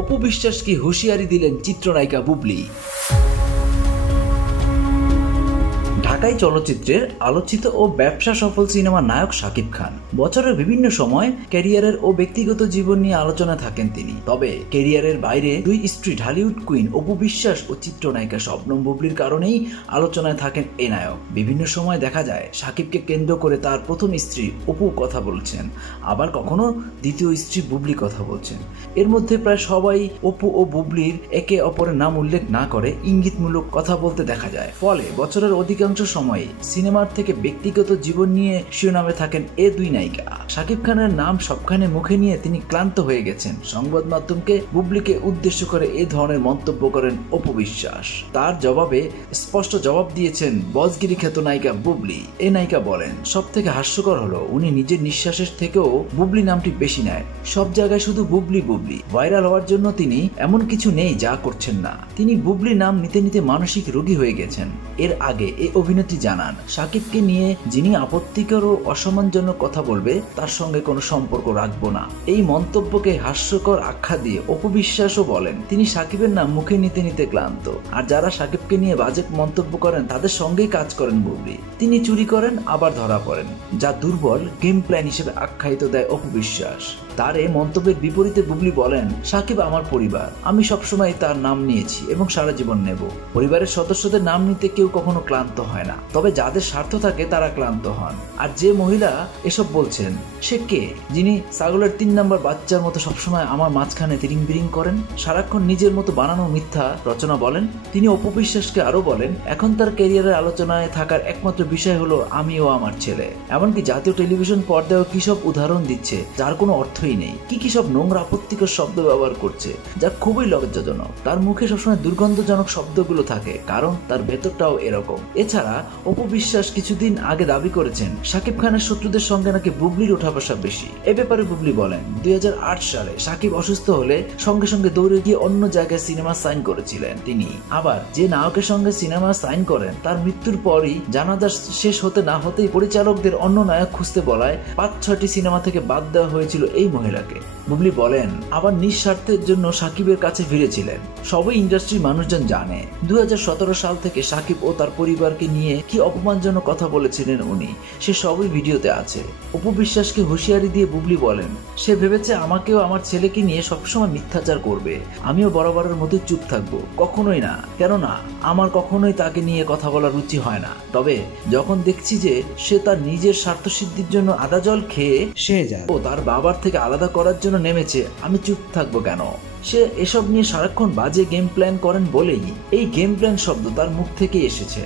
অপু বিশ্বাসকে হুঁশিয়ারি দিলেন চিত্রনায়িকা বুবলি। ঢাকাই চলচ্চিত্রের আলোচিত ও ব্যবসা সফল সিনেমার নায়ক শাকিব খান। বছরের বিভিন্ন সময় ক্যারিয়ারের ও ব্যক্তিগত জীবন নিয়ে আলোচনা থাকেন তিনি। তবে ক্যারিয়ারের বাইরে দুই স্ত্রী ঢালিউড কুইন অপু বিশ্বাস ও চিত্রনায়িকা শবনম বুবলির কারণেই আলোচনায় থাকেন এই নায়ক। বিভিন্ন সময় দেখা যায় শাকিবকে কেন্দ্র করে তার প্রথম স্ত্রী অপু কথা বলছেন, আবার কখনো দ্বিতীয় স্ত্রী বুবলি কথা বলছেন। এর মধ্যে প্রায় সবাই অপু ও বুবলির একে অপরের নাম উল্লেখ না করে ইঙ্গিতমূলক কথা বলতে দেখা যায়। ফলে বছরের অধিকাংশ সময়ে সিনেমার থেকে ব্যক্তিগত জীবন নিয়ে শিরোনামে থাকেন এ দুই নায়িকা। শাকিব খানের নাম সবখানে মুখে নিয়ে তিনি ক্লান্ত হয়ে গেছেন। সংবাদ মাধ্যমকে বুবলিকে উদ্দেশ্য করে এ ধরনের মন্তব্য করেন অপু বিশ্বাস। তার জবাবে স্পষ্ট জবাব দিয়েছেন বজগিরি খ্যাত নায়িকা বুবলি। এই নায়িকা বলেন, সব থেকে হাস্যকর হলো উনি নিজের নিঃশ্বাসের থেকেও বুবলি নামটি বেশি নেয়। সব জায়গায় শুধু বুবলি বুবলি। ভাইরাল হওয়ার জন্য তিনি এমন কিছু নেই যা করছেন না। তিনি বুবলি নাম নিতে নিতে মানসিক রোগী হয়ে গেছেন। এর আগে এই অভিনেত্রী জানান, শাকিবকে নিয়ে যিনি আপত্তিকর ও অসম্মানজনক কথা বলবে তার সঙ্গে কোনো সম্পর্ক রাখবো না। এই মন্তব্যকে হাস্যকর আখ্যা দিয়ে অপু বিশ্বাসও বলেন, তিনি শাকিবের নাম মুখে নিতে নিতে ক্লান্ত। আর যারা শাকিবকে নিয়ে বাজে মন্তব্য করেন তাদের সঙ্গেই কাজ করেন বুবলি। তিনি চুরি করেন আবার ধরা পড়েন, যা দুর্বল গেম প্ল্যান হিসেবে আখ্যায়িত দেয় অপু বিশ্বাস। তার এই মন্তব্যের বিপরীতে বুবলি বলেন, শাকিব আমার পরিবার, আমি সবসময় তার নাম নিয়েছি এবং সারা জীবন নেব। পরিবারের সদস্যদের নাম নিতে কেউ কখনো ক্লান্ত হয় না, তবে যাদের স্বার্থ থাকে তারা ক্লান্ত হন। আর যে মহিলা এসব বলছেন সে কে, যিনি ছাগলের 3 নম্বর বাচ্চার মতো সবসময় আমার মাঝখানে তিরিং বিরিং করেন, সারাক্ষণ নিজের মতো বানানো মিথ্যা রচনা বলেন। তিনি অপু বিশ্বাসকে আরো বলেন, এখন তার ক্যারিয়ারের আলোচনায় থাকার একমাত্র বিষয় হলো আমি ও আমার ছেলে। এমনকি জাতীয় টেলিভিশন পর্দায়ও কি সব উদাহরণ দিচ্ছে যার কোনো অর্থই নেই। কি সব নোংরা আপত্তিকর শব্দ ব্যবহার করছে যা খুবই লজ্জাজনক। তার মুখে সবসময় দুর্গন্ধজনক শব্দগুলো থাকে, কারণ তার ভেতরটাও এরকম। এছাড়া অপু বিশ্বাস কিছুদিন আগে দাবি করেছেন শাকিব খানের শত্রুদের সঙ্গে নাকি বুবলির ওঠা বসা বেশি। এ ব্যাপারে বুবলি বলেন, 2008 সালে শাকিব অসুস্থ হলে সঙ্গে সঙ্গে দৌড়ে গিয়ে অন্য জায়গায় সিনেমা সাইন করেছিলেন তিনি। আবার যে নায়কের সঙ্গে সিনেমা সাইন করেন তার মৃত্যুর পরই জানাজা শেষ হতে না হতেই পরিচালকদের অন্য নায়ক খুঁজতে বলায় 5-6টি সিনেমা থেকে বাদ দেওয়া হয়েছিল এই মহিলাকে। বুবলি বলেন, আবার নিঃস্বার্থের জন্য শাকিবের কাছে ফিরেছিলেন। সবই ইন্ডাস্ট্রির মানুষজন জানে। 2017 সাল থেকে শাকিব ও তার পরিবারকে নিয়ে কি অপমানজনক কথা বলেছিলেন উনি, সে সবই ভিডিওতে আছে। অপু বিশ্বাসকে হুঁশিয়ারি দিয়ে বুবলি বলেন, সে ভেবেছে আমাকেও আমার ছেলেকে নিয়ে সবসময় মিথ্যাচার করবে। আমিও বরাবরের মতো চুপ থাকবো, কখনোই না। কেননা আমার কখনোই তাকে নিয়ে কথা বলার রুচি হয় না। তবে যখন দেখছি যে সে তার নিজের স্বার্থসিদ্ধির জন্য আদা জল খেয়ে সে যায় ও তার বাবার থেকে আলাদা করার জন্য নেমেছে, আমি চুপ থাকবো কেন? সে এসব নিয়ে সারাক্ষণ বাজে গেম প্ল্যান করেন বলেই এই গেম প্ল্যান শব্দ তার মুখ থেকেই এসেছে।